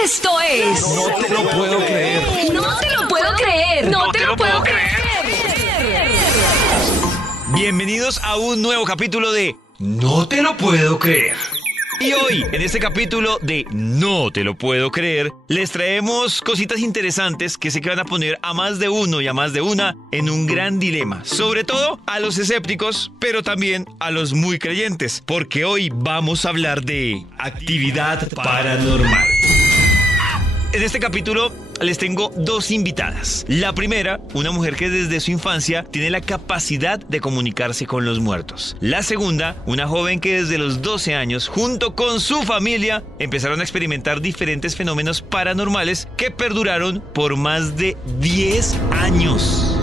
Esto es... No te lo puedo creer. No te lo puedo creer. No te lo puedo creer. Bienvenidos a un nuevo capítulo de No te lo puedo creer. Y hoy, en este capítulo de No te lo puedo creer, les traemos cositas interesantes que sé que van a poner a más de uno y a más de una en un gran dilema. Sobre todo a los escépticos, pero también a los muy creyentes, porque hoy vamos a hablar de actividad paranormal. En este capítulo les tengo dos invitadas. La primera, una mujer que desde su infancia tiene la capacidad de comunicarse con los muertos. La segunda, una joven que desde los 12 años, junto con su familia, empezaron a experimentar diferentes fenómenos paranormales que perduraron por más de 10 años.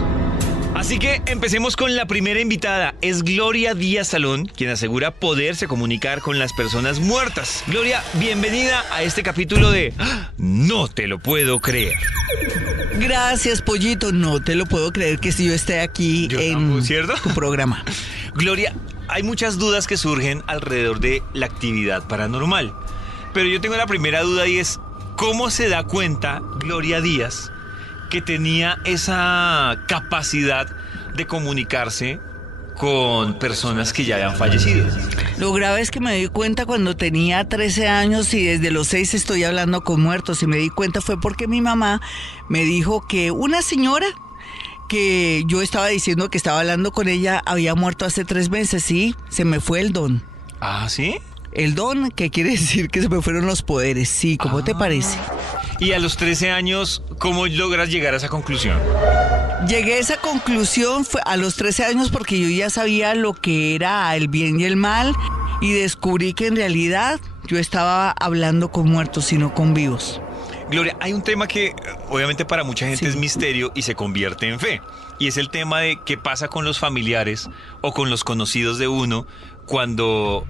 Así que empecemos con la primera invitada. Es Gloria Díaz Salón, quien asegura poderse comunicar con las personas muertas. Gloria, bienvenida a este capítulo de No te lo puedo creer. Gracias, Pollito. No te lo puedo creer que si yo esté aquí en ¿cierto? tu programa. Gloria, hay muchas dudas que surgen alrededor de la actividad paranormal. Pero yo tengo la primera duda y es, ¿cómo se da cuenta Gloria Díaz que tenía esa capacidad de comunicarse con personas que ya habían fallecido? Lo grave es que me di cuenta cuando tenía 13 años y desde los 6 estoy hablando con muertos. Y me di cuenta fue porque mi mamá me dijo que una señora que yo estaba diciendo que estaba hablando con ella había muerto hace 3 meses. Sí, se me fue el don. ¿Ah, sí? El don, que quiere decir que se me fueron los poderes. Sí, ¿cómo te parece? Y a los 13 años, ¿cómo logras llegar a esa conclusión? Llegué a esa conclusión a los 13 años porque yo ya sabía lo que era el bien y el mal y descubrí que en realidad yo estaba hablando con muertos y no con vivos. Gloria, hay un tema que obviamente para mucha gente es misterio y se convierte en fe. Y es el tema de qué pasa con los familiares o con los conocidos de uno cuando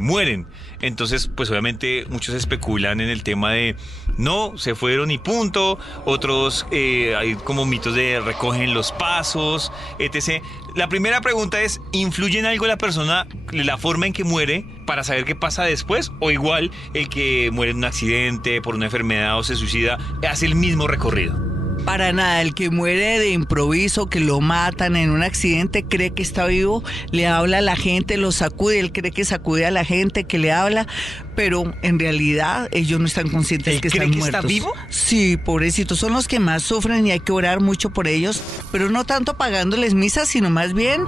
mueren. Entonces, pues obviamente muchos especulan en el tema de no, se fueron y punto. Otros hay como mitos de recogen los pasos, etc. La primera pregunta es, ¿influye en algo la persona, la forma en que muere para saber qué pasa después? ¿O igual el que muere en un accidente, por una enfermedad o se suicida, hace el mismo recorrido? Para nada, el que muere de improviso, que lo matan en un accidente, cree que está vivo, le habla a la gente, lo sacude, él cree que sacude a la gente, que le habla, pero en realidad ellos no están conscientes que están muertos. ¿Está vivo? Sí, pobrecitos, son los que más sufren y hay que orar mucho por ellos, pero no tanto pagándoles misas, sino más bien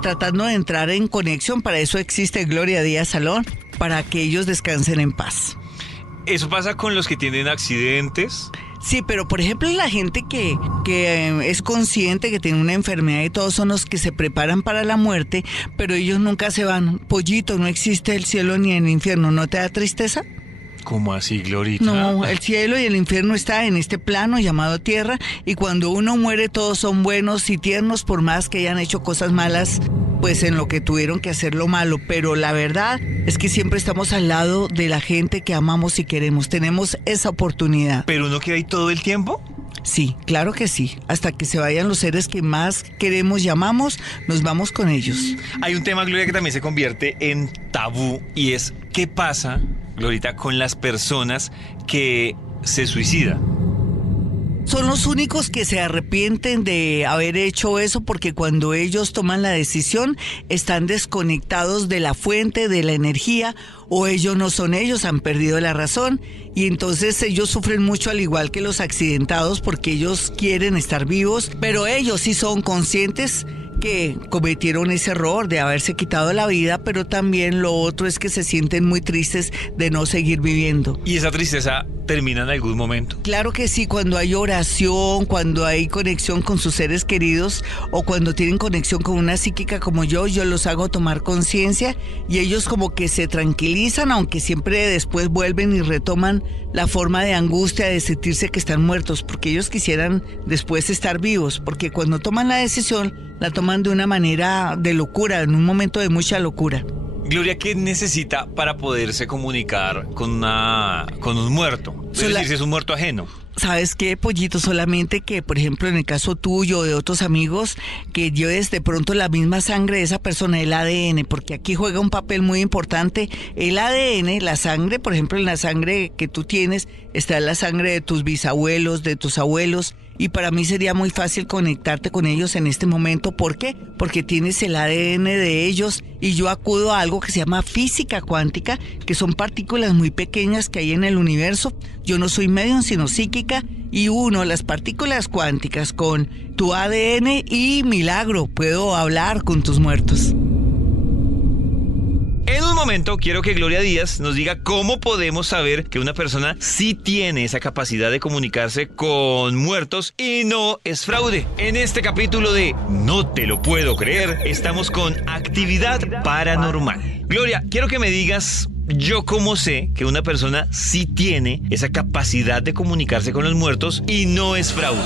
tratando de entrar en conexión. Para eso existe Gloria Díaz Salón, para que ellos descansen en paz. ¿Eso pasa con los que tienen accidentes? Sí, pero por ejemplo la gente que es consciente que tiene una enfermedad y todos son los que se preparan para la muerte, pero ellos nunca se van. Pollito, no existe el cielo ni el infierno, ¿no te da tristeza? ¿Cómo así, Glorita? No, el cielo y el infierno está en este plano llamado tierra y cuando uno muere todos son buenos y tiernos por más que hayan hecho cosas malas, pues en lo que tuvieron que hacer lo malo, pero la verdad es que siempre estamos al lado de la gente que amamos y queremos, tenemos esa oportunidad. ¿Pero uno queda ahí todo el tiempo? Sí, claro que sí, hasta que se vayan los seres que más queremos y amamos, nos vamos con ellos. Hay un tema, Gloria, que también se convierte en tabú y es ¿qué pasa, Glorita, con las personas que se suicidan? Son los únicos que se arrepienten de haber hecho eso porque cuando ellos toman la decisión están desconectados de la fuente, de la energía, o ellos no son ellos, han perdido la razón y entonces ellos sufren mucho al igual que los accidentados porque ellos quieren estar vivos, pero ellos sí son conscientes que cometieron ese error de haberse quitado la vida, pero también lo otro es que se sienten muy tristes de no seguir viviendo. ¿Y esa tristeza termina en algún momento? Claro que sí, cuando hay oración, cuando hay conexión con sus seres queridos o cuando tienen conexión con una psíquica como yo los hago tomar conciencia y ellos como que se tranquilizan, aunque siempre después vuelven y retoman la forma de angustia de sentirse que están muertos, porque ellos quisieran después estar vivos, porque cuando toman la decisión la toman de una manera de locura, en un momento de mucha locura. Gloria, ¿qué necesita para poderse comunicar con un muerto? Es decir, si es un muerto ajeno. ¿Sabes qué, Pollito? Solamente que, por ejemplo, en el caso tuyo o de otros amigos, que lleves de pronto la misma sangre de esa persona, el ADN, porque aquí juega un papel muy importante. El ADN, la sangre, por ejemplo, en la sangre que tú tienes, está la sangre de tus bisabuelos, de tus abuelos, y para mí sería muy fácil conectarte con ellos en este momento. ¿Por qué? Porque tienes el ADN de ellos y yo acudo a algo que se llama física cuántica, que son partículas muy pequeñas que hay en el universo. Yo no soy medium, sino psíquica, y uno las partículas cuánticas con tu ADN y milagro, puedo hablar con tus muertos. En un momento quiero que Gloria Díaz nos diga cómo podemos saber que una persona sí tiene esa capacidad de comunicarse con muertos y no es fraude. En este capítulo de No te lo puedo creer, estamos con actividad paranormal. Gloria, quiero que me digas, ¿yo cómo sé que una persona sí tiene esa capacidad de comunicarse con los muertos y no es fraude?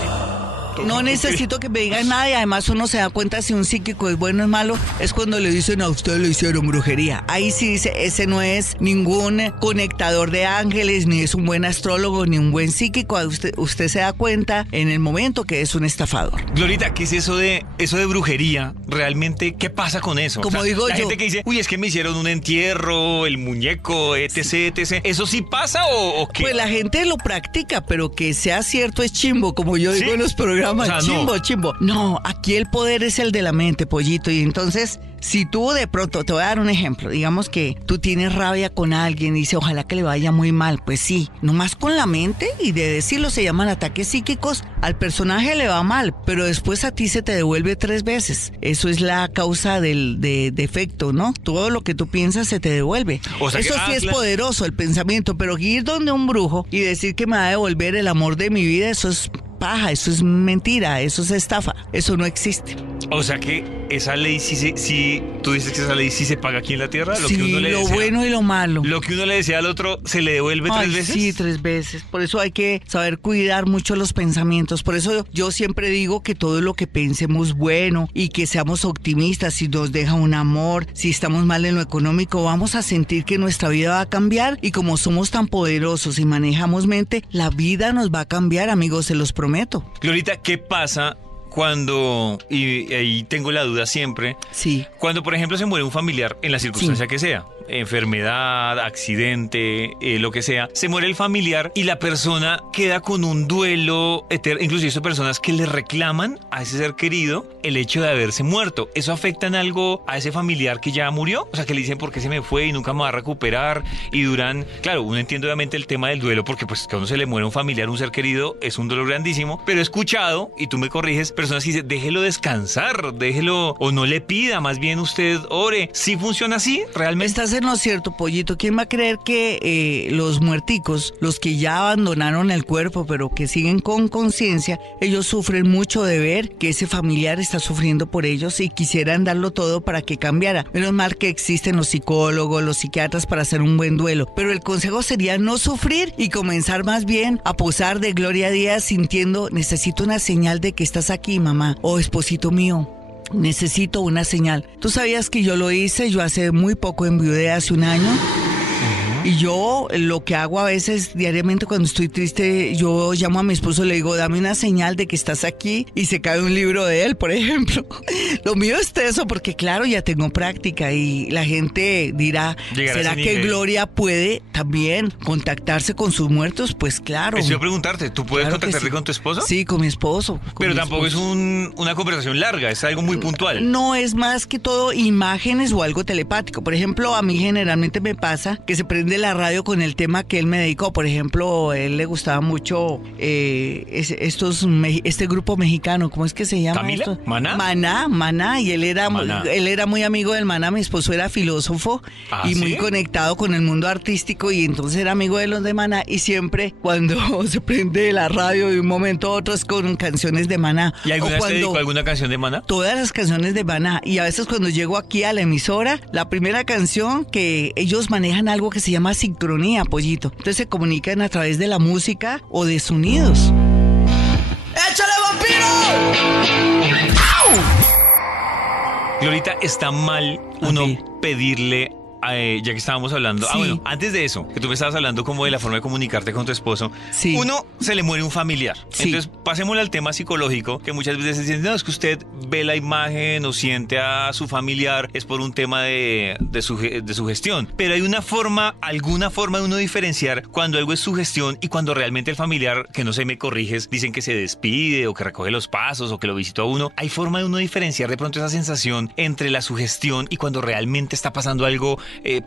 No necesito que me digan nada y además uno se da cuenta si un psíquico es bueno o es malo, es cuando le dicen a usted le hicieron brujería. Ahí sí dice, ese no es ningún conectador de ángeles, ni es un buen astrólogo, ni un buen psíquico. Usted se da cuenta en el momento que es un estafador. Glorita, ¿qué es eso de brujería? ¿Realmente qué pasa con eso? Como digo la yo, gente que dice, uy, es que me hicieron un entierro, el muñeco, etc, etc. ¿Eso sí pasa o qué? Pues la gente lo practica, pero que sea cierto es chimbo, como yo digo en los programas. O sea, chimbo. No, aquí el poder es el de la mente, Pollito. Y entonces, si tú de pronto, te voy a dar un ejemplo, digamos que tú tienes rabia con alguien y dices, ojalá que le vaya muy mal. Pues sí, nomás con la mente y de decirlo se llaman ataques psíquicos. Al personaje le va mal, pero después a ti se te devuelve 3 veces. Eso es la causa del defecto, ¿no? Todo lo que tú piensas se te devuelve. O sea eso sí es poderoso, el pensamiento, pero ir donde un brujo y decir que me va a devolver el amor de mi vida, eso es paja, eso es mentira, eso es estafa, eso no existe. O sea que esa ley sí, tú dices que esa ley sí se paga aquí en la tierra. Lo que uno le desea, bueno y lo malo. Lo que uno le decía al otro se le devuelve 3 veces. Sí, 3 veces. Por eso hay que saber cuidar mucho los pensamientos. Por eso yo siempre digo que todo lo que pensemos bueno y que seamos optimistas, si nos deja un amor, si estamos mal en lo económico, vamos a sentir que nuestra vida va a cambiar y como somos tan poderosos y manejamos mente, la vida nos va a cambiar, amigos, se los prometo. Glorita, ¿qué pasa cuando, y ahí tengo la duda siempre, sí, cuando por ejemplo se muere un familiar en la circunstancia que sea, enfermedad, accidente, lo que sea, se muere el familiar y la persona queda con un duelo eterno, inclusive son personas que le reclaman a ese ser querido el hecho de haberse muerto? ¿Eso afecta en algo a ese familiar que ya murió? O sea, que le dicen por qué se me fue y nunca me va a recuperar y duran, claro, uno entiende obviamente el tema del duelo porque pues que a uno se le muere un familiar, un ser querido, es un dolor grandísimo, pero he escuchado, y tú me corriges, personas que dicen, déjelo descansar, déjelo, o no le pida, más bien usted ore. ¿Sí funciona así? ¿Realmente? Estás en lo cierto, Pollito. ¿Quién va a creer que los muerticos, los que ya abandonaron el cuerpo, pero que siguen con conciencia, ellos sufren mucho de ver que ese familiar está sufriendo por ellos y quisieran darlo todo para que cambiara? Menos mal que existen los psicólogos, los psiquiatras para hacer un buen duelo. Pero el consejo sería no sufrir y comenzar más bien a posar de Gloria Díaz sintiendo, necesito una señal de que estás aquí, mamá, o esposito mío. Necesito una señal. ¿Tú sabías que yo lo hice? Yo hace muy poco enviudé, hace un año. Y yo lo que hago a veces diariamente cuando estoy triste, yo llamo a mi esposo y le digo, dame una señal de que estás aquí, y se cae un libro de él, por ejemplo. Lo mío es eso porque claro, ya tengo práctica y la gente dirá, ¿será que Gloria puede también contactarse con sus muertos? Pues claro. Eso iba a preguntarte, ¿tú puedes contactarte con tu esposo? Sí, con mi esposo. Pero tampoco es una conversación larga, es algo muy puntual. No, es más que todo imágenes o algo telepático. Por ejemplo, a mí generalmente me pasa que se prende la radio con el tema que él me dedicó. Por ejemplo, a él le gustaba mucho este grupo mexicano, ¿cómo es que se llama? ¿Camila? Esto? ¿Maná? Y él era muy amigo del Maná. Mi esposo era filósofo y muy conectado con el mundo artístico, y entonces era amigo de los de Maná, y siempre cuando se prende la radio de un momento a otro es con canciones de Maná. ¿Y alguna vez te dedicó alguna canción de Maná? Todas las canciones de Maná, y a veces cuando llego aquí a la emisora, la primera canción, que ellos manejan algo que se llama sincronía, Pollito. Entonces se comunican a través de la música o de sonidos. ¡Échale, vampiro! Glorita, está mal uno pedirle ya que estábamos hablando, Sí. bueno, antes de eso, que tú me estabas hablando como de la forma de comunicarte con tu esposo, Sí. uno se le muere un familiar. Sí. Entonces, pasémosle al tema psicológico, que muchas veces dicen, no, es que usted ve la imagen o siente a su familiar, es por un tema de sugestión. Pero hay alguna forma de uno diferenciar cuando algo es sugestión y cuando realmente el familiar, que no sé, me corriges, dicen que se despide o que recoge los pasos o que lo visitó a uno. ¿Hay forma de uno diferenciar de pronto esa sensación entre la sugestión y cuando realmente está pasando algo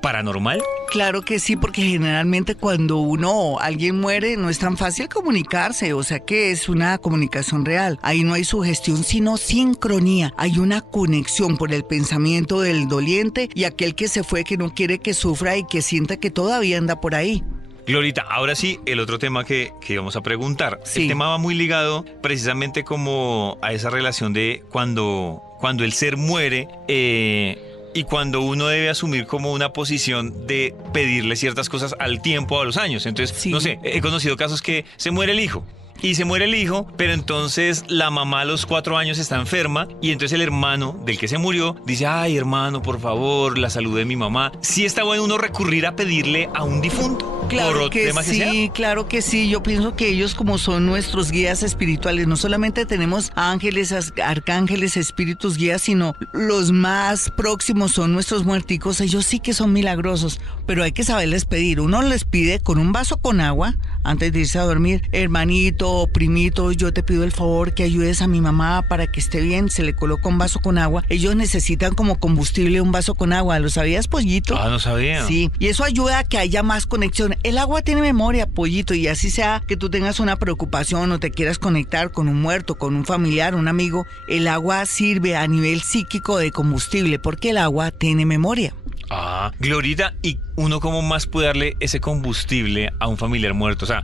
paranormal? Claro que sí, porque generalmente cuando alguien muere, no es tan fácil comunicarse, o sea que es una comunicación real. Ahí no hay sugestión, sino sincronía. Hay una conexión por el pensamiento del doliente y aquel que se fue, que no quiere que sufra y que sienta que todavía anda por ahí. Glorita, ahora sí, el otro tema que vamos a preguntar. Sí. El tema va muy ligado precisamente como a esa relación de cuando el ser muere y cuando uno debe asumir como una posición de pedirle ciertas cosas al tiempo, a los años. Entonces, Sí. no sé, he conocido casos que se muere el hijo. Y se muere el hijo, pero entonces la mamá a los 4 años está enferma y entonces el hermano del que se murió dice, ay hermano, por favor, la salud de mi mamá. Sí está bueno uno recurrir a pedirle a un difunto. Claro por que tema sí, sea. claro que sí. Yo pienso que ellos como son nuestros guías espirituales, no solamente tenemos ángeles, arcángeles, espíritus guías, sino los más próximos son nuestros muerticos. Ellos sí que son milagrosos, pero hay que saberles pedir. Uno les pide con un vaso con agua antes de irse a dormir. Hermanito, primito, yo te pido el favor que ayudes a mi mamá para que esté bien. Se le coloca un vaso con agua. Ellos necesitan como combustible un vaso con agua. ¿Lo sabías, pollito? Ah, no sabía. Sí, y eso ayuda a que haya más conexión. El agua tiene memoria, pollito, y así sea que tú tengas una preocupación o te quieras conectar con un muerto, con un familiar, un amigo, el agua sirve a nivel psíquico de combustible porque el agua tiene memoria. Ah, Glorita, ¿y uno cómo más puede darle ese combustible a un familiar muerto? O sea,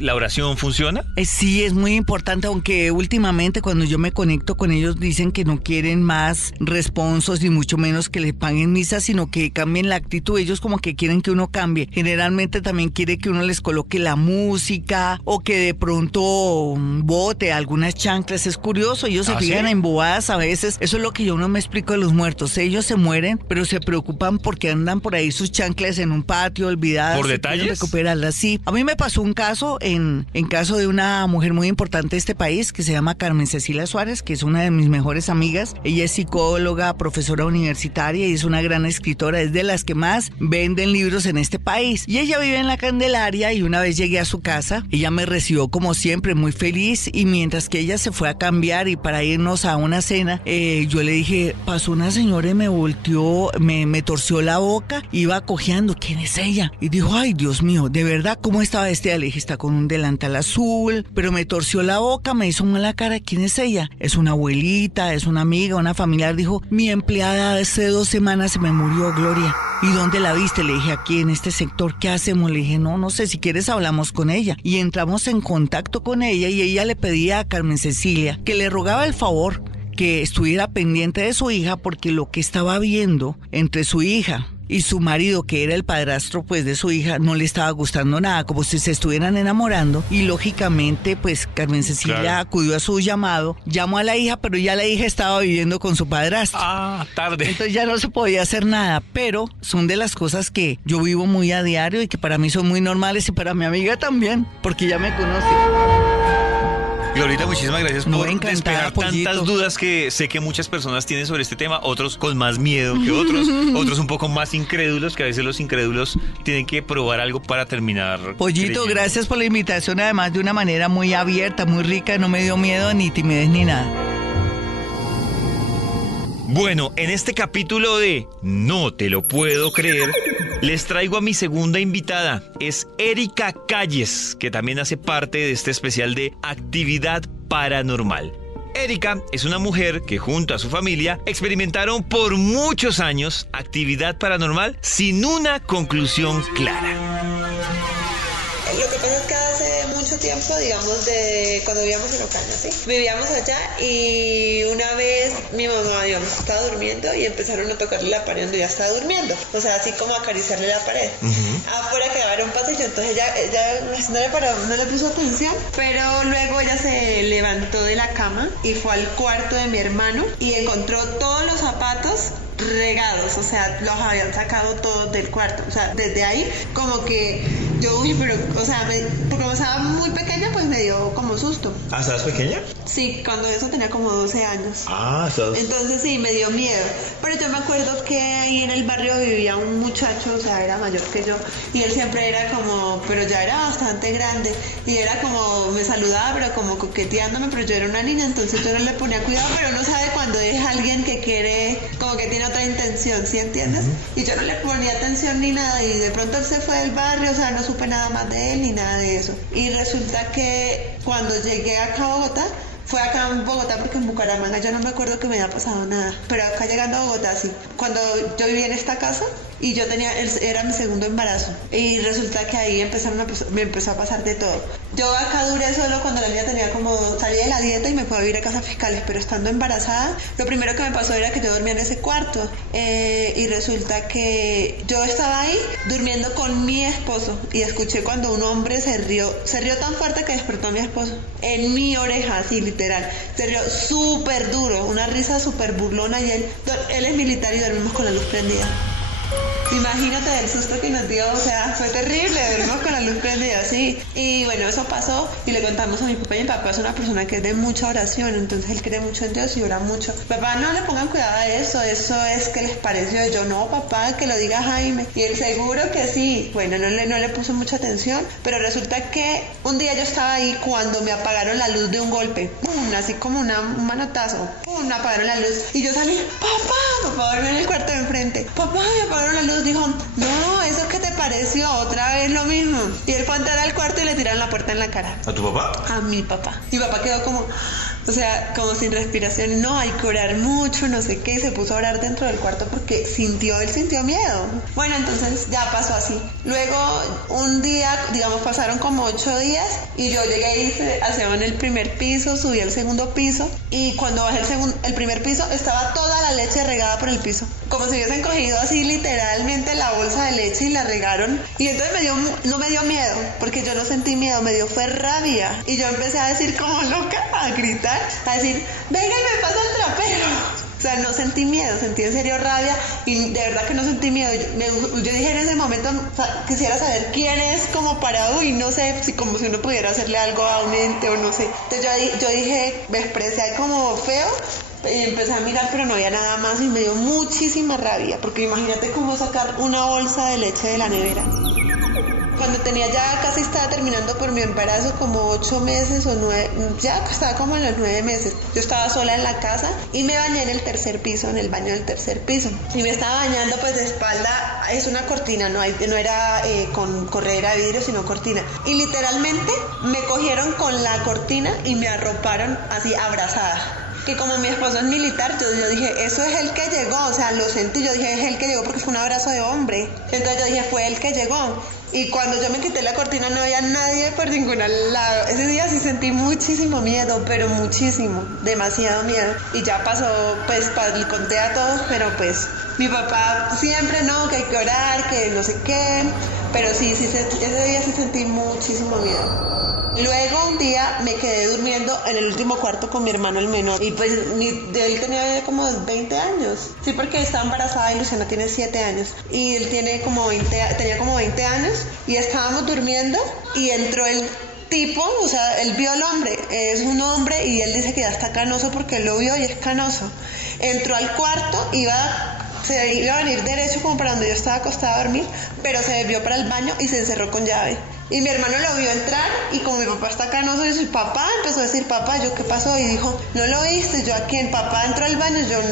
¿la oración funciona? Sí, es muy importante, aunque últimamente cuando yo me conecto con ellos dicen que no quieren más responsos ni mucho menos que le paguen misa, sino que cambien la actitud. Ellos como que quieren que uno cambie. Generalmente también quiere que uno les coloque la música o que de pronto bote algunas chanclas. Es curioso, ellos se fijan ¿sí? en bobadas a veces. Eso es lo que yo no me explico de los muertos. Ellos se mueren, pero se preocupan porque andan por ahí sus chanclas en un patio olvidadas. ¿Por y detalles? quieren recuperarlas. Sí, a mí me pasó un caso en caso de una mujer muy importante de este país que se llama Carmen Cecilia Suárez, que es una de mis mejores amigas. Ella es psicóloga, profesora universitaria y es una gran escritora, es de las que más venden libros en este país. Y ella vive en la Candelaria y una vez llegué a su casa, ella me recibió como siempre muy feliz y mientras que ella se fue a cambiar y para irnos a una cena, yo le dije, pasó una señora y me volteó, me torció la boca, iba cojeando, ¿quién es ella? Y dijo, ay Dios mío, ¿de verdad cómo estaba vestida? Le dije, está con un delantal azul, pero me torció la boca, me hizo mala cara, ¿quién es ella? Es una abuelita, es una amiga, una familiar. Dijo, mi empleada hace 2 semanas se me murió, Gloria. ¿Y dónde la viste? Le dije, aquí en este sector. ¿Qué hacemos? Le dije, no sé, si quieres hablamos con ella. Y entramos en contacto con ella y ella le pedía a Carmen Cecilia que le rogaba el favor que estuviera pendiente de su hija porque lo que estaba viendo entre su hija y su marido, que era el padrastro pues de su hija, no le estaba gustando nada, como si se estuvieran enamorando. Y lógicamente pues Carmen Cecilia acudió a su llamado, llamó a la hija, pero ya la hija estaba viviendo con su padrastro. Ah, tarde. Entonces ya no se podía hacer nada, pero son de las cosas que yo vivo muy a diario y que para mí son muy normales y para mi amiga también, porque ya me conoce. Glorita, muchísimas gracias por encantada, despejar pollito. tantas dudas que sé que muchas personas tienen sobre este tema, otros con más miedo que otros, otros un poco más incrédulos, que a veces los incrédulos tienen que probar algo para terminar. Pollito, creyendo. gracias por la invitación, además de una manera muy abierta, muy rica, no me dio miedo ni timidez ni nada. Bueno, en este capítulo de No te lo puedo creer, les traigo a mi segunda invitada. Es Erika Calles, que también hace parte de este especial de Actividad Paranormal. Erika es una mujer que junto a su familia experimentaron por muchos años actividad paranormal sin una conclusión clara. Lo que pasa es que hace mucho tiempo, digamos, de cuando vivíamos en Ocaña, ¿sí? Vivíamos allá y una vez mi mamá, digamos, estaba durmiendo y empezaron a tocarle la pared donde ella estaba durmiendo. O sea, así como acariciarle la pared. Afuera quedaba un pasillo, entonces ella no le puso atención, pero luego ella se levantó de la cama y fue al cuarto de mi hermano y encontró todos los zapatos regados, o sea, los habían sacado todos del cuarto. O sea, desde ahí como que yo, uy, pero, o sea, porque como estaba muy pequeña, pues me dio como susto. ¿Ah, estabas pequeña? Sí, cuando eso tenía como 12 años. Ah, estabas... Entonces sí, me dio miedo. Pero yo me acuerdo que ahí en el barrio vivía un muchacho, o sea, era mayor que yo, y él siempre era como, pero ya era bastante grande, y era como, me saludaba, pero como coqueteándome, pero yo era una niña, entonces yo no le ponía cuidado, pero uno sabe cuando es alguien que quiere, como que tiene otra intención, ¿sí entiendes? Y yo no le ponía atención ni nada, y de pronto él se fue del barrio, o sea, no supe nada más de él ni nada de eso. Y resulta que cuando llegué acá a Bogotá, fue acá en Bogotá porque en Bucaramanga yo no me acuerdo que me haya pasado nada, pero acá llegando a Bogotá sí. Cuando yo vivía en esta casa y yo era mi segundo embarazo y resulta que ahí me empezó a pasar de todo. Yo acá duré solo cuando la niña salí de la dieta y me fui a vivir a Casa Fiscales, pero estando embarazada, lo primero que me pasó era que yo dormía en ese cuarto y resulta que yo estaba ahí durmiendo con mi esposo y escuché cuando un hombre se rió tan fuerte que despertó a mi esposo en mi oreja, así literal, se rió súper duro, una risa súper burlona y él es militar y dormimos con la luz prendida. Imagínate el susto que nos dio, o sea, fue terrible, dormimos con la luz prendida, sí. Y bueno, eso pasó y le contamos a mi papá, y mi papá es una persona que es de mucha oración, entonces él cree mucho en Dios y ora mucho. Papá, no le pongan cuidado a eso es que les pareció. Yo, no, papá, que lo diga Jaime. Y él, seguro que sí. Bueno, no le puso mucha atención, pero resulta que un día yo estaba ahí cuando me apagaron la luz de un golpe, ¡pum!, así como un manotazo, ¡pum!, me apagaron la luz. Y yo salí, papá dormía en el cuarto de enfrente, papá, me apagaron la luz. Dijo, no, eso es que te pareció, otra vez lo mismo. Y él fue a entrar al cuarto y le tiraron la puerta en la cara. ¿A tu papá? A mi papá. Mi papá quedó como, o sea, como sin respiración. No, hay que orar mucho, no sé qué. Se puso a orar dentro del cuarto porque él sintió miedo. Bueno, entonces ya pasó así. Luego, un día, digamos, pasaron como 8 días y yo llegué y hice aseo en el primer piso, subí al segundo piso y cuando bajé el primer piso estaba toda la leche regada por el piso. Como si hubiesen cogido así literalmente la bolsa de leche y la regaron. Y entonces no me dio miedo, porque yo no sentí miedo, me dio fue rabia. Y yo empecé a decir como loca, a gritar, a decir, venga y me pasa el trapero. O sea, no sentí miedo, sentí en serio rabia y de verdad que no sentí miedo. Yo dije en ese momento, o sea, quisiera saber quién es como para, no sé, como si uno pudiera hacerle algo a un ente o no sé. Entonces yo dije, me expresé como feo. Y empecé a mirar, pero no había nada más y me dio muchísima rabia, porque imagínate cómo sacar una bolsa de leche de la nevera. Cuando casi estaba terminando por mi embarazo, como 8 meses o 9, ya estaba como en los 9 meses. Yo estaba sola en la casa y me bañé en el tercer piso, en el baño del tercer piso. Y me estaba bañando pues de espalda, es una cortina, no era con corredera de vidrio, sino cortina. Y literalmente me cogieron con la cortina y me arroparon así abrazada. Que como mi esposo es militar, yo dije, eso es el que llegó, o sea, lo sentí, yo dije, es el que llegó porque fue un abrazo de hombre. Entonces yo dije, fue el que llegó. Y cuando yo me quité la cortina no había nadie por ningún lado. Ese día sí sentí muchísimo miedo, pero muchísimo, demasiado miedo. Y ya pasó, pues le conté a todos, pero pues mi papá siempre no, que hay que orar, que no sé qué. Pero sí, ese día sí sentí muchísimo miedo. Luego un día me quedé durmiendo en el último cuarto con mi hermano el menor. Y pues él tenía como 20 años. Sí, porque estaba embarazada y Luciana tiene 7 años. Y él tenía como 20 años. Y estábamos durmiendo y entró el tipo, o sea, él vio al hombre, es un hombre y él dice que ya está canoso porque él lo vio y es canoso. Entró al cuarto, se iba a venir derecho como para donde yo estaba acostada a dormir, pero se desvió para el baño y se encerró con llave. Y mi hermano lo vio entrar y como mi papá está canoso, y su papá empezó a decir, papá, ¿yo qué pasó? Y dijo, ¿no lo viste? ¿Yo a quién? Papá entró al baño, yo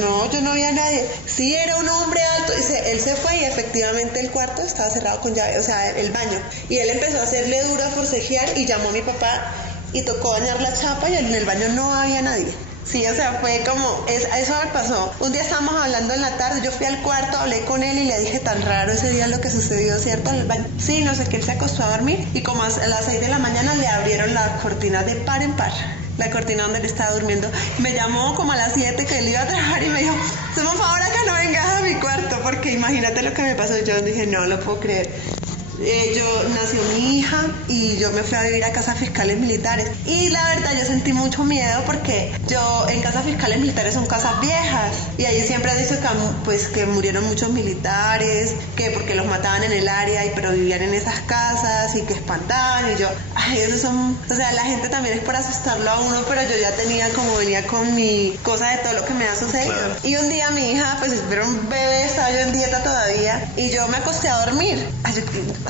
no vi a nadie. Sí, era un hombre alto. Él se fue y efectivamente el cuarto estaba cerrado con llave, o sea, el baño. Y él empezó a hacerle duro, a forcejear y llamó a mi papá y tocó dañar la chapa y en el baño no había nadie. Sí, o sea, fue como, eso me pasó. Un día estábamos hablando en la tarde, yo fui al cuarto, hablé con él y le dije, tan raro ese día lo que sucedió, ¿cierto? En el baño. Sí, no sé qué, él se acostó a dormir y como a las 6 de la mañana le abrieron la cortina de par en par, la cortina donde él estaba durmiendo. Me llamó como a las 7 que él iba a trabajar y me dijo, por favor acá no vengas a mi cuarto, porque imagínate lo que me pasó. Yo dije, no lo puedo creer. nació mi hija y yo me fui a vivir a casas fiscales militares. Y la verdad yo sentí mucho miedo porque yo en casas fiscales militares son casas viejas y allí siempre han dicho que, pues, que murieron muchos militares, que porque los mataban en el área pero vivían en esas casas y que espantaban. Y yo, ay, esos son, o sea, la gente también es por asustarlo a uno, pero yo ya venía con mi cosa de todo lo que me ha sucedido. Claro. Y un día mi hija, pues era un bebé, estaba yo en dieta todavía y yo me acosté a dormir.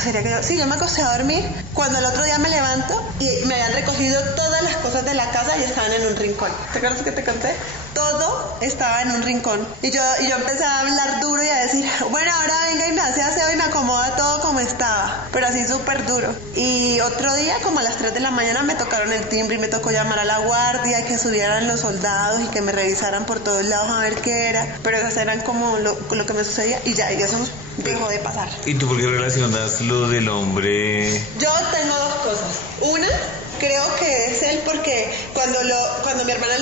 ¿Sería que yo? Sí, yo me acosté a dormir. Cuando el otro día me levanto y me habían recogido todas las cosas de la casa y estaban en un rincón. ¿Te acuerdas que te conté? Todo estaba en un rincón. Y yo empecé a hablar duro y a decir, bueno, ahora venga y me hace aseo y me acomoda todo como estaba. Pero así súper duro. Y otro día, como a las 3 de la mañana, me tocaron el timbre y me tocó llamar a la guardia y que subieran los soldados y que me revisaran por todos lados a ver qué era. Pero esas eran como lo que me sucedía y ya, y eso dejó de pasar. ¿Y tú por qué relacionas lo del hombre? Yo tengo dos cosas. Una, creo que es él porque cuando mi hermana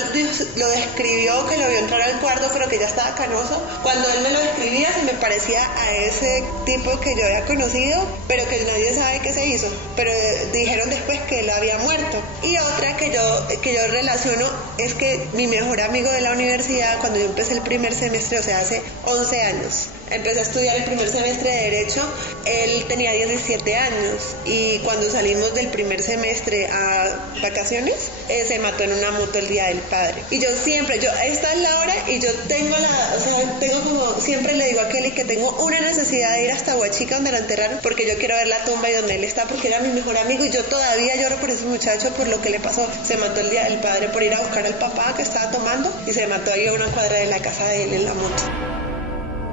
lo describió, que lo vio entrar al cuarto pero que ya estaba canoso, cuando él me lo describía se me parecía a ese tipo que yo había conocido, pero que nadie sabe qué se hizo, pero dijeron después que él había muerto. Y otra que yo relaciono es que mi mejor amigo de la universidad, cuando yo empecé el primer semestre, o sea, hace 11 años, empecé a estudiar el primer semestre de Derecho, él tenía 17 años y cuando salimos del primer semestre a vacaciones, se mató en una moto el Día del Padre. Y yo siempre, esta es la hora y yo tengo como, siempre le digo a Kelly que tengo una necesidad de ir hasta Huachica donde lo enterraron porque yo quiero ver la tumba y donde él está porque era mi mejor amigo y yo todavía lloro por ese muchacho por lo que le pasó. Se mató el Día del Padre por ir a buscar al papá que estaba tomando y se mató ahí a una cuadra de la casa de él en la moto.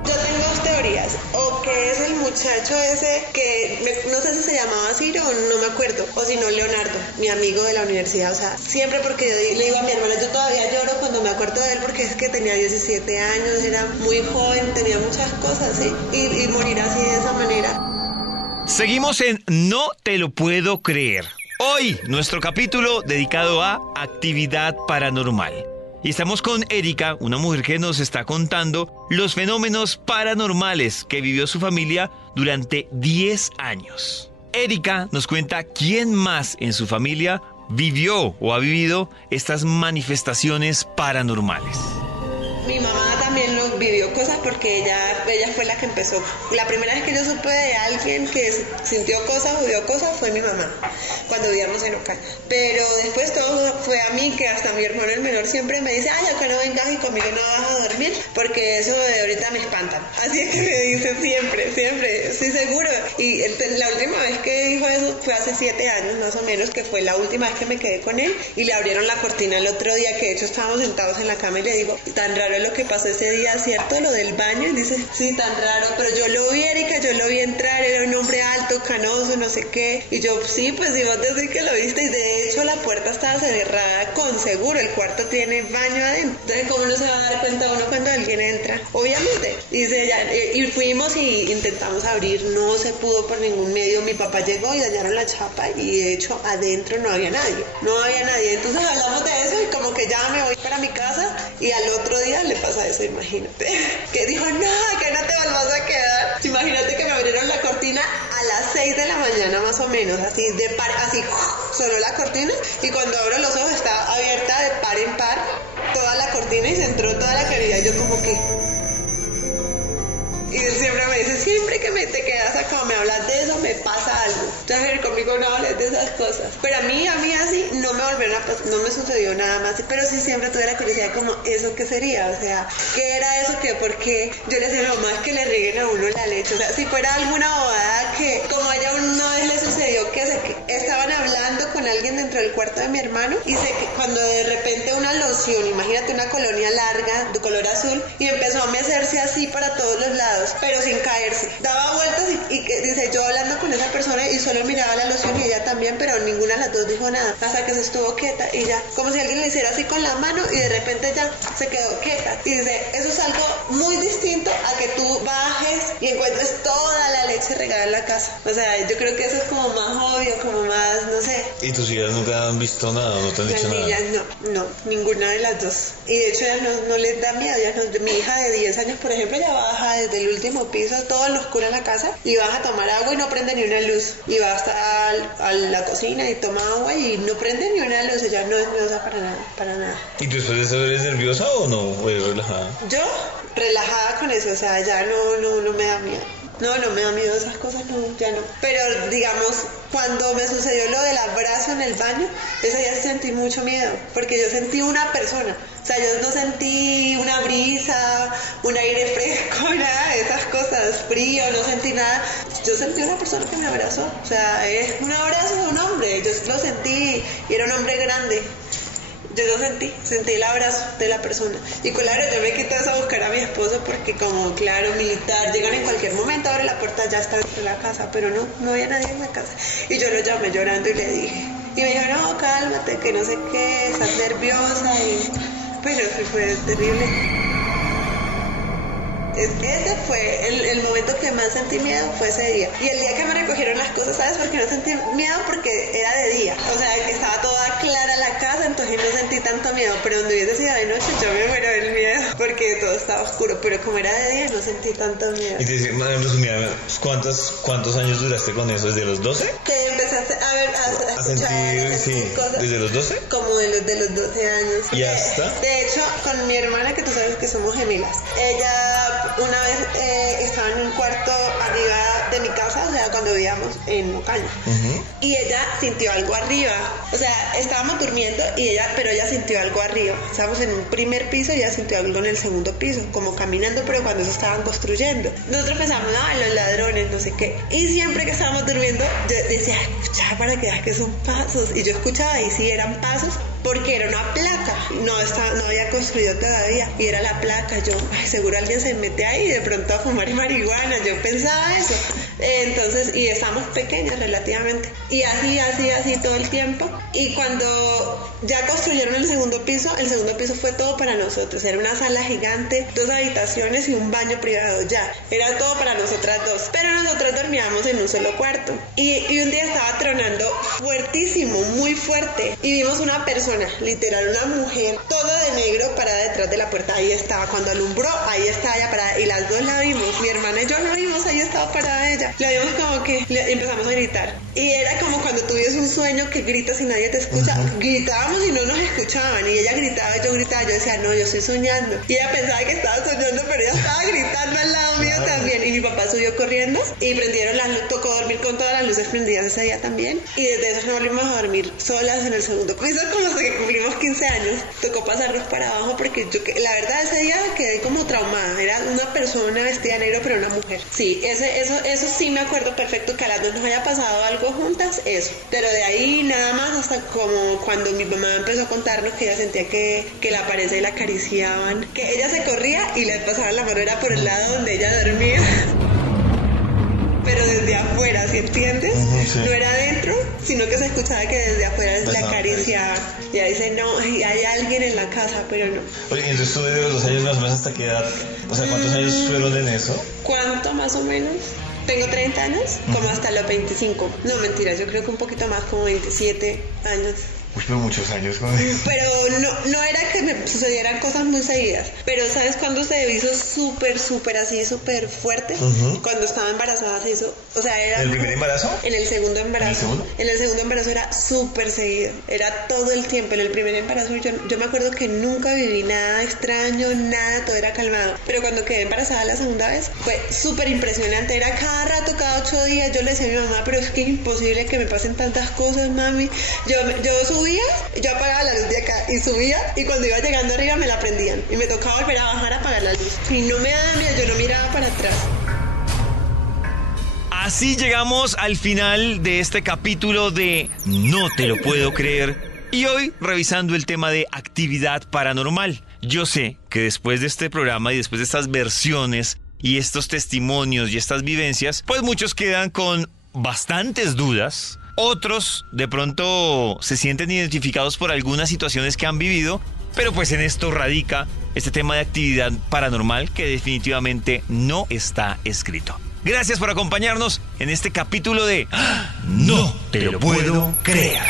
Yo tengo dos teorías, o que es el muchacho ese que no sé si se llamaba Ciro o no me acuerdo, o si no Leonardo, mi amigo de la universidad, o sea, siempre porque yo le digo a mi hermana, yo todavía lloro cuando me acuerdo de él porque es que tenía 17 años, era muy joven, tenía muchas cosas, ¿sí? Y morir así de esa manera. Seguimos en No Te Lo Puedo Creer. Hoy, nuestro capítulo dedicado a actividad paranormal. Y estamos con Erika, una mujer que nos está contando los fenómenos paranormales que vivió su familia durante 10 años. Erika nos cuenta quién más en su familia vivió o ha vivido estas manifestaciones paranormales. Mi mamá también vivió cosas porque ella fue la que empezó. La primera vez que yo supe de alguien que sintió cosas o vio cosas fue mi mamá, cuando vivíamos en Ocaña. Pero después todo fue a mí, que hasta mi hermano el menor siempre me dice, ay, acá no vengas y conmigo no vas a dormir, porque eso de ahorita me espantan. Así es que me dice siempre, estoy seguro. Y la última vez que dijo eso fue hace 7 años más o menos, que fue la última vez que me quedé con él, y le abrieron la cortina el otro día, que de hecho estábamos sentados en la cama y le digo, tan raro es lo que pasó ese día, ¿cierto? Lo del baño. Y dice, sí, tan raro, pero yo lo vi, Erika, yo lo vi entrar, era un hombre alto, canoso, no sé qué. Y yo, sí, pues si vos decís que lo viste, y de hecho la puerta estaba cerrada con seguro, el cuarto tiene baño adentro. Entonces, ¿cómo no se va a dar cuenta uno cuando alguien entra? Obviamente. Dice, y fuimos y intentamos abrir, no se pudo por ningún medio. Mi papá llegó y dañaron la chapa y de hecho adentro no había nadie. Entonces hablamos de eso y como que ya me voy para mi casa y al otro día le pasa eso, imagínate. Que dijo, no, que no te vuelvas a quedar. Imagínate que me abrieron la cortina a las 6 de la mañana más o menos, así sonó la cortina y cuando abro los ojos está abierta de par en par toda la cortina y se entró toda la claridad y yo como que... Y él siempre me dice, siempre que te quedas acá o me hablas de eso, me pasa algo. Entonces, conmigo no hables de esas cosas. Pero a mí así, no me sucedió nada más. Pero sí siempre tuve la curiosidad como, ¿eso qué sería? O sea, ¿qué era eso? Porque yo le decía a mi mamá que le rieguen a uno la leche. O sea, si fuera alguna bobada que, como a ella una vez le sucedió que estaban hablando con alguien dentro del cuarto de mi hermano y cuando de repente una loción, imagínate una colonia larga de color azul, y empezó a mecerse así para todos los lados, pero sin caerse. Daba vueltas y dice, yo hablando con esa persona y solo miraba la loción y ella también, pero ninguna de las dos dijo nada, hasta que se estuvo quieta y ya, como si alguien le hiciera así con la mano y de repente ya se quedó quieta. Y dice, eso es algo muy distinto a que tú bajes y encuentres toda la leche regada en la casa. O sea, yo creo que eso es como más obvio, como más, no sé. Y ¿Y tus hijas nunca han visto nada? ¿No te han dicho Las nada? niñas no, ninguna de las dos. Y de hecho ellas no les da miedo. Mi hija de 10 años, por ejemplo, ella baja desde el último piso, todo en lo oscuro en la casa, y baja a tomar agua y no prende ni una luz. Y va hasta a la cocina y toma agua y no prende ni una luz. Ella no es nerviosa para nada. ¿Y tú después de eso eres nerviosa o no? ¿O eres relajada? Yo, relajada con eso, o sea, ya no me da miedo. No me da miedo esas cosas, no, ya no. Pero, digamos, cuando me sucedió lo del abrazo en el baño, ese día sí sentí mucho miedo, porque yo sentí una persona. O sea, yo no sentí una brisa, un aire fresco, nada de esas cosas, frío, no sentí nada. Yo sentí una persona que me abrazó. O sea, es un abrazo de un hombre, yo lo sentí, y era un hombre grande. Yo lo sentí el abrazo de la persona. Y claro, yo me quité a buscar a mi esposo porque como, claro, militar, llegan en cualquier momento, abre la puerta, ya está dentro de la casa, pero no había nadie en la casa. Y yo lo llamé llorando y le dije, y me dijo, no, cálmate, que no sé qué, estás nerviosa, pero fue terrible. Ese fue el momento que más sentí miedo, fue ese día. Y el día que me recogieron las cosas, ¿sabes por qué no sentí miedo? Porque era de día. O sea, que estaba toda clara la casa, entonces no sentí tanto miedo. Pero donde hubiese sido de noche, yo me muero del miedo, porque todo estaba oscuro. Pero como era de día, no sentí tanto miedo. Y te dice, ¿cuántos años duraste con eso? ¿Desde los 12? Que empezaste a sentir cosas. ¿Desde los 12? Como de los 12 años. ¿Y hasta? De hecho, con mi hermana, que tú sabes que somos gemelas, ella una vez estaba en un cuarto arriba de mi casa, o sea, cuando vivíamos en Ocaña, y ella sintió algo arriba. O sea, estábamos durmiendo pero ella sintió algo arriba. Estábamos en un primer piso y ella sintió algo en el segundo piso, como caminando, pero cuando eso estaban construyendo. Nosotros pensamos, los ladrones, no sé qué. Y siempre que estábamos durmiendo, yo decía, escucha para que veas que son pasos. Y yo escuchaba y sí, eran pasos, porque era una placa. No había construido todavía. Y era la placa. Yo, seguro alguien se mete ahí de pronto a fumar marihuana. Yo pensaba eso. Entonces, y estábamos pequeñas relativamente. Y así todo el tiempo. Y cuando ya construyeron el segundo piso fue todo para nosotros. Era una sala gigante, 2 habitaciones y un baño privado ya. Era todo para nosotras dos. Pero nosotros dormíamos en un solo cuarto. Y un día estaba tronando fuertísimo, muy fuerte. Y vimos una persona, literal, una mujer, toda de negro, parada detrás de la puerta. Ahí estaba. Cuando alumbró, ahí estaba ella parada. Y las dos la vimos. Mi hermana y yo la vimos, ahí estaba parada ella. La vimos como que empezamos a gritar. Y era como cuando tuvieras un sueño que gritas y nadie te escucha. Gritábamos y no nos escuchaban. Y ella gritaba y yo gritaba. Yo decía, no, yo estoy soñando. Y ella pensaba que estaba soñando, pero ella estaba gritando al lado mío también. Y mi papá subió corriendo y prendieron las luces. Tocó dormir con todas las luces prendidas ese día también. Y desde eso nos volvimos a dormir solas en el segundo piso, como que cumplimos 15 años. Tocó pasarnos para abajo porque la verdad ese día quedé como traumada. Era una persona vestida de negro, pero una mujer. Sí, eso sí me acuerdo perfecto, que a las dos nos haya pasado algo juntas, eso. Pero de ahí nada más, hasta como cuando mi mamá empezó a contarnos que ella sentía que la pared y la acariciaban, que ella se corría y le pasaban la mano, era por el lado donde ella dormía. Pero desde afuera, ¿sí entiendes? Sí. No era adentro, sino que se escuchaba que desde afuera la acariciaba. Y ella dice, no, hay alguien en la casa, pero no. Oye, entonces tú desde los 2 años más o menos hasta qué edad, o sea, ¿cuántos años fueron en eso? ¿Cuánto más o menos? Tengo 30 años, como hasta los 25. No, mentira, yo creo que un poquito más, como 27 años. Uy, pero muchos años con eso. Pero no era que me sucedieran cosas muy seguidas. Pero ¿sabes cuándo se hizo súper así, súper fuerte? Cuando estaba embarazada se hizo, o sea, era... ¿En el primer embarazo? En el segundo embarazo. ¿En el segundo embarazo era súper seguido. Era todo el tiempo. En el primer embarazo yo me acuerdo que nunca viví nada extraño, nada, todo era calmado. Pero cuando quedé embarazada la segunda vez, fue súper impresionante. Era cada rato, cada 8 días. Yo le decía a mi mamá, pero es que es imposible que me pasen tantas cosas, mami. Yo subía, yo apagaba la luz de acá y subía, y cuando iba llegando arriba me la prendían y me tocaba volver a bajar a apagar la luz. Y no me daba miedo, yo no miraba para atrás. Así llegamos al final de este capítulo de No te lo puedo creer. Y hoy revisando el tema de actividad paranormal. Yo sé que después de este programa y después de estas versiones y estos testimonios y estas vivencias, pues muchos quedan con bastantes dudas. Otros de pronto se sienten identificados por algunas situaciones que han vivido, pero pues en esto radica este tema de actividad paranormal que definitivamente no está escrito. Gracias por acompañarnos en este capítulo de No te lo puedo creer.